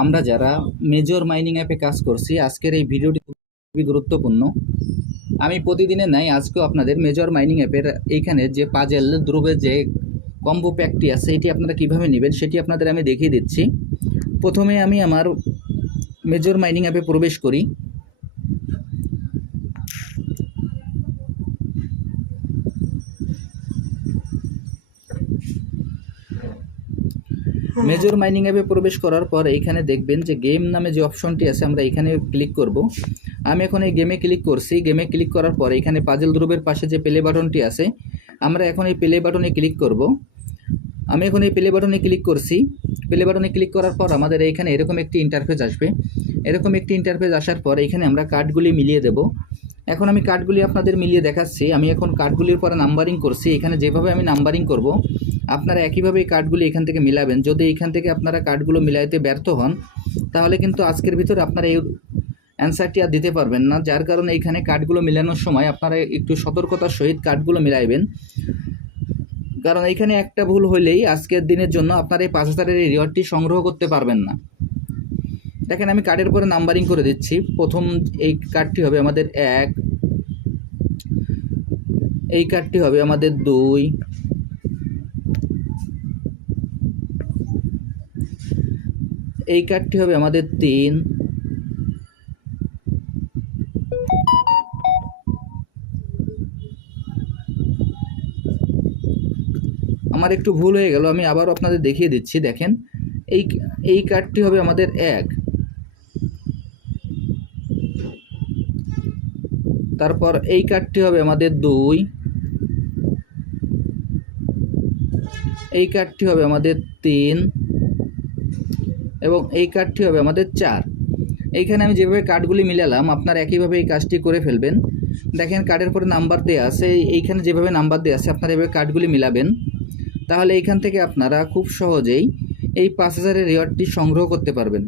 আমরা যারা major mining অ্যাপে কাজ করছি, আজকের এই ভিডিওটি খুবই গুরুত্বপূর্ণ। আমি প্রতিদিনে নাই আজকেও আপনাদের মেজর মাইনিং অ্যাপের এইখানে যে পাজেল দ্রুবের যে কম্বো প্যাকটি আছে, এটি আপনারা কীভাবে নেবেন সেটি আপনাদের আমি দেখিয়ে দিচ্ছি। প্রথমে আমি আমার মেজর মাইনিং অ্যাপে প্রবেশ করি। মেজর মাইনিং অ্যাপে প্রবেশ করার পর এইখানে দেখবেন যে গেম নামে যে অপশনটি আছে, আমরা এখানে ক্লিক করব। আমি এখন এই গেমে ক্লিক করছি। গেমে ক্লিক করার পর এখানে পাজেল দ্রুবের পাশে যে প্লে বাটনটি আছে, আমরা এখন এই প্লে বাটনে ক্লিক করব। আমি এখন এই প্লে বাটনে ক্লিক করছি। প্লে বাটনে ক্লিক করার পর আমাদের এইখানে এরকম একটি ইন্টারফেস আসবে। এরকম একটি ইন্টারফেস আসার পর এখানে আমরা কার্ডগুলি মিলিয়ে দেব। এখন আমি কার্ডগুলি আপনাদের মিলিয়ে দেখাচ্ছি। আমি এখন কার্ডগুলির পরে নাম্বারিং করছি। এখানে যেভাবে আমি নাম্বারিং করব আপনারা একইভাবে এই কার্ডগুলি এখান থেকে মিলাবেন। যদি এখান থেকে আপনারা কার্ডগুলো মিলাইতে ব্যর্থ হন, তাহলে কিন্তু আজকের ভিতরে আপনারা এই অ্যান্সারটি আর দিতে পারবেন না, যার কারণে এখানে কার্ডগুলো মেলানোর সময় আপনারা একটু সতর্কতার সহিত কার্ডগুলো মিলাইবেন। কারণ এখানে একটা ভুল হলেই আজকের দিনের জন্য আপনারা এই পাঁচ হাজারের এই রিওয়ার্ডটি সংগ্রহ করতে পারবেন না। দেখেন আমি কার্ডের পরে নাম্বারিং করে দিচ্ছি। প্রথম এই কার্ডটি হবে আমাদের এক, এই কার্ডটি হবে আমাদের দুই এই কার্ডটি হবে আমাদের তিন। আমার একটু ভুল হয়ে গেল, আমি আবারও আপনাদের দেখিয়ে দিচ্ছি, দেখেন। এই এই কার্ডটি হবে আমাদের এক। তারপর এই কার্ডটি হবে আমাদের দুই। এই কার্ডটি হবে আমাদের তিন। এবং এই কার্ডটি হবে আমাদের চার। এইখানে আমি যেভাবে কার্ডগুলি মিলালাম, আপনারা একইভাবে এই কাজটি করে ফেলবেন। দেখেন কার্ডের পরে নাম্বার দেওয়া আছে এইখানে যেভাবে নাম্বার দেওয়া আছে, আপনারা এভাবে কার্ডগুলি মিলাবেন। তাহলে এইখান থেকে আপনারা খুব সহজেই এই পাঁচ হাজারের রিওয়ার্ডটি সংগ্রহ করতে পারবেন।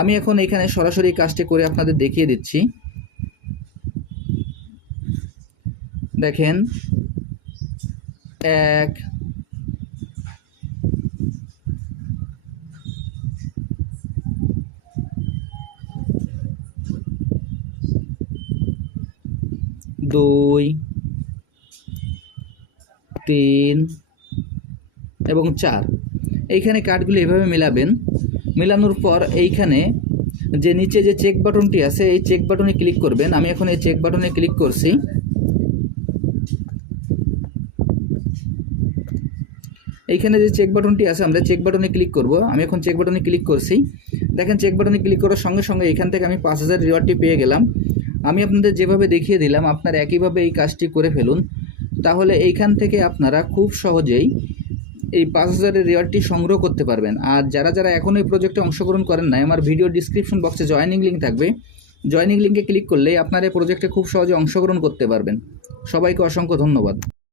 আমি এখন এখানে সরাসরি কাজটি করে আপনাদের দেখিয়ে দিচ্ছি। দেখেন, এক দুই, তিন এবং চার। এইখানে কার্ডগুলি এভাবে মেলাবেন। মেলানোর পর এইখানে যে নিচে যে চেক বাটনটি আছে, এই চেক বাটনে ক্লিক করবেন। আমি এখন এই চেক বাটনে ক্লিক করছি। এইখানে যে চেক বাটনটি আছে, আমরা চেক বাটনে ক্লিক করব। আমি এখন চেক বাটনে ক্লিক করছি। দেখেন চেক বাটনে ক্লিক করার সঙ্গে সঙ্গে এখান থেকে আমি পাঁচ হাজার রিওয়ার্ডটি পেয়ে গেলাম। আমি আপনাদের যেভাবে দেখিয়ে দিলাম, আপনারা একইভাবে এই কাজটি করে ফেলুন। তাহলে এইখান থেকে আপনারা খুব সহজেই এই পাঁচ হাজারের রেয়ারটি সংগ্রহ করতে পারবেন। আর যারা যারা এখন এই প্রজেক্টে অংশগ্রহণ করেন নাই, আমার ভিডিও ডিসক্রিপশন বক্সে জয়নিং লিঙ্ক থাকবে। জয়নিং লিঙ্কে ক্লিক করলেই আপনারা এই প্রজেক্টে খুব সহজে অংশগ্রহণ করতে পারবেন। সবাইকে অসংখ্য ধন্যবাদ।